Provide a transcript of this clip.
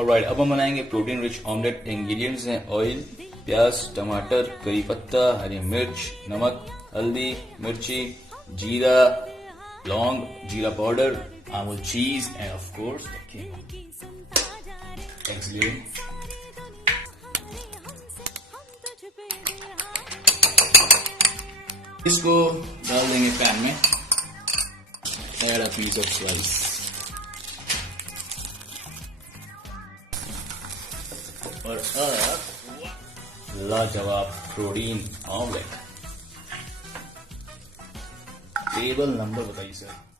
Alright, अब हम बनाएंगे प्रोटीन रिच ऑमलेट। इंग्रेडिएंट्स हैं ऑयल, प्याज, टमाटर, करी पत्ता, हरी मिर्च, नमक, हल्दी, मिर्ची, जीरा, लौंग, जीरा पाउडर, अमूल चीज एंड ऑफ कोर्स एग्स। इसको डाल देंगे पैन में। Add a piece of slice और अब लाजवाब प्रोटीन ऑमलेट। टेबल नंबर बताइए सर।